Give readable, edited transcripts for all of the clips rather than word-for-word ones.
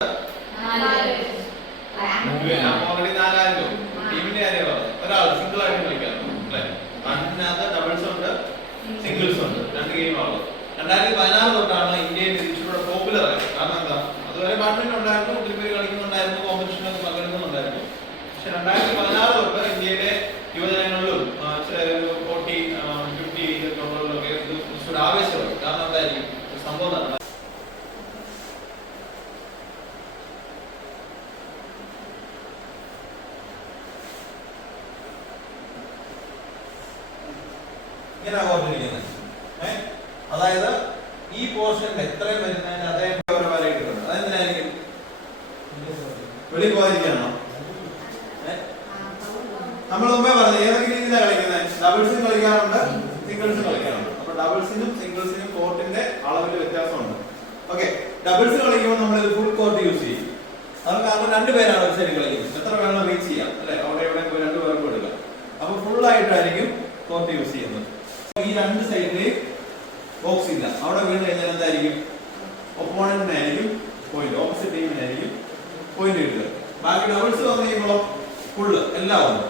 Already 4000 ടീമിന്റെ കാര്യമാണ്. ഒരാൾ സിംഗിൾ ആയിട്ട് കളിക്കാം അല്ലേ? അതിനകത്ത് ഡബിൾസ് ഉണ്ട്, സിംഗിൾസ് ഉണ്ട്, 2 ഗെയിമാണ്. 2016 തൊട്ടാണ് ഇന്ത്യയിൽ ഇച്ചിരി പോപ്പുലർ ആയത്. കാരണം എന്താ, അതുവരെ ബാഡ്മിന്റൺ ഉണ്ടായിരുന്നു, ഒത്തിരി പേര് കളിക്കുന്നുണ്ടായിരുന്നു, കോമ്പറ്റീഷനൊക്കെ പങ്കെടുക്കുന്നുണ്ടായിരുന്നു. പക്ഷെ 2016 തൊട്ട് ഇന്ത്യയിലെ യുവജനങ്ങളിലും 40, 50 ഇതൊക്കെ ഉള്ളവരിലൊക്കെ ഇത് കുറച്ചൊരു ആവേശമായി. കാരണം എന്തായിരിക്കും സംഭവം നടന്നത്? ഇങ്ങനെ ഓർത്തിരിക്കുന്നത്. അതായത് ഈ പോർഷനിൽ എത്രയും വരുന്നതിന് അതേ വരയിട്ട് കിട്ടും. അതെന്തിനായിരിക്കും? വെളി പോയിരിക്കണോ? നമ്മൾ മുമ്പേ പറഞ്ഞു ഏതൊക്കെ രീതിയിലാണ് കളിക്കുന്നത്? ഡബിൾസും കളിക്കാറുണ്ട്, സിംഗിൾസും കളിക്കാറുണ്ട്. അപ്പൊ ഡബിൾസിനും സിംഗിൾസിനും കോർട്ടിന്റെ അളവിൽ വ്യത്യാസമുണ്ട്. ഓക്കെ, ഡബിൾസ് കളിക്കുമ്പോൾ നമ്മൾ ഫുൾ കോർട്ട് യൂസ് ചെയ്യും. അത് കാരണം 2 പേരാണ് ഒരു സൈഡിൽ കളിക്കുന്നത്. എത്ര വേണം റീച്ച് ചെയ്യാം അല്ലെ? അവിടെ എവിടെ പോയി 2 പേർക്ക് കൊടുക്കാം. അപ്പൊ ഫുൾ ആയിട്ടായിരിക്കും കോർട്ട് യൂസ് ചെയ്യുന്നത്. ഈ 2 സൈഡില് ബോക്സ് ഇല്ല. അവിടെ വീണ് കഴിഞ്ഞാൽ എന്തായിരിക്കും? ഒപ്പോണന്റിനായിരിക്കും പോയിന്റ്, ഓപ്പോസിറ്റ് ടീമിനായിരിക്കും പോയിന്റ് കിട്ടുക. ബാക്കി ഡബിൾസ് വന്നു കഴിയുമ്പോൾ ഫുള്ള് എല്ലാം വന്നു.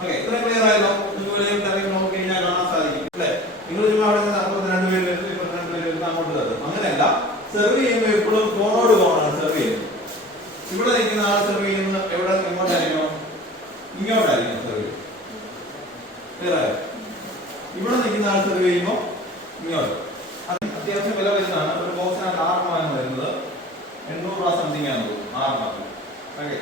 ഓക്കെ, ഇത്ര ക്ലിയർ ആയല്ലോ? നിങ്ങൾക്ക് നോക്കി കഴിഞ്ഞാൽ കാണാൻ സാധിക്കും അല്ലെ? നിങ്ങൾ ചുമ്മാ അവിടെ നിന്ന് 2 പേര് വരുന്നു, 2 പേര് വരുന്നു, അങ്ങോട്ട് തരും. അങ്ങനെയല്ല, സെർവ് ചെയ്യുമ്പോൾ എപ്പോഴും കോണോട് കോണാണ് സെർവ് ചെയ്യുന്നത്. ഇവിടെ നിൽക്കുന്ന ആൾ സെർവ് ചെയ്യുന്നത് എവിടെ? ഇങ്ങോട്ടായിരിക്കണം, ഇങ്ങോട്ടായിരിക്കണം സെർവ്. ക്ലിയർ ആയോ? ഇവിടെ നിൽക്കുന്ന ആൾ സെർവ് ചെയ്യുമ്പോൾ ഇങ്ങോട്ട്. അത്യാവശ്യം വില വരുന്നതാണ്. ഒരു ബോക്സിനാണ് 6 മാനം വരുന്നത്. 800 രൂപ സംതിങ് ആണ് 6 മാസം. ഓക്കെ,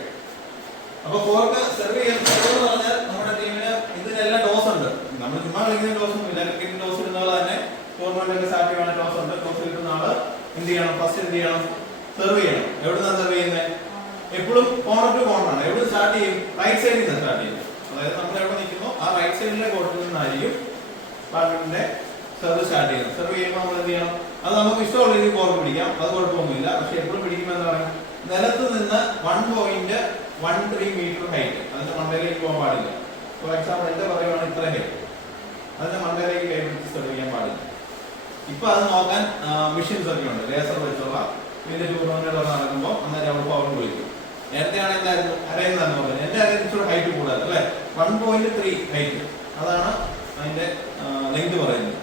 അപ്പൊ കോർക്ക് സെർവ് ചെയ്യുന്ന പറഞ്ഞാൽ നമ്മുടെ ടീമിന് ഇതിനെല്ലാം ഡോസ് ഉണ്ട്. നമ്മൾ ചുമ്മാ കളിക്കുന്ന ഡോസ് ഒന്നും ഇല്ല. ക്രിക്കറ്റിന് ഡോസ് ഇടുന്ന പോലെ തന്നെ ടൂർണമെന്റ് സ്റ്റാർട്ട് ചെയ്യാൻ ഡോസ് ഉണ്ട്. ഡോസ് കിട്ടുന്ന ആള് എന്ത് ചെയ്യണം? ഫസ്റ്റ് എന്ത് ചെയ്യണം? സെർവ് ചെയ്യണം. എവിടുന്നാണ് സെർവ് ചെയ്യുന്നത്? എപ്പോഴും കോർണർ ടു കോർണർ ആണ്. എവിടെ സ്റ്റാർട്ട് ചെയ്യും? റൈറ്റ് സൈഡിൽ നിന്ന് സ്റ്റാർട്ട് ചെയ്യും. അതായത് നമ്മൾ എവിടെ നിൽക്കുന്നു ആ റൈറ്റ് സൈഡിലെ കോർട്ടിൽ നിന്നായിരിക്കും ബാഡ്മിന്റന്റെ സെർവ് സ്റ്റാർട്ട് ചെയ്യുന്നത്. സെർവ് ചെയ്യുമ്പോൾ നമ്മൾ എന്ത് ചെയ്യണം? അത് നമുക്ക് ഇഷ്ടമുള്ള രീതിയിൽ കോർക്ക് പിടിക്കാം, അത് കുഴപ്പമൊന്നുമില്ല. പക്ഷെ എപ്പോഴും പിടിക്കുമ്പോൾ എന്താ പറയുക, നിലത്ത് നിന്ന് 1.13 മീറ്റർ ഹൈറ്റ്, അതിന്റെ മണ്ടയിലേക്ക് പോകാൻ പാടില്ല. ഫോർ എക്സാമ്പിൾ എന്റെ പറയുവാണ് ഇത്ര ഹൈറ്റ്, അതിന്റെ മണ്ടയിലേക്ക് കൈപിടിച്ച് സെർവ് ചെയ്യാൻ പാടില്ല. ഇപ്പൊ അത് നോക്കാൻ മെഷീൻസ് ഒക്കെ ഉണ്ട്, ലേസർ വെച്ചുള്ള. ഇതിന്റെ ടൂർണമെന്റുകളൊക്കെ നടക്കുമ്പോൾ അന്നേരം അവിടെ പവർ വിളിക്കും. നേരത്തെ ആണ് എന്തായിരുന്നു അരയെന്നാണ് പറയുന്നത്. എന്റെ അരയിൽ ഇച്ചിരി ഹൈറ്റ് കൂടുതൽ അല്ലെ? 1.3 ഹൈറ്റ്, അതാണ് അതിന്റെ ലെങ്ത് പറയുന്നത്.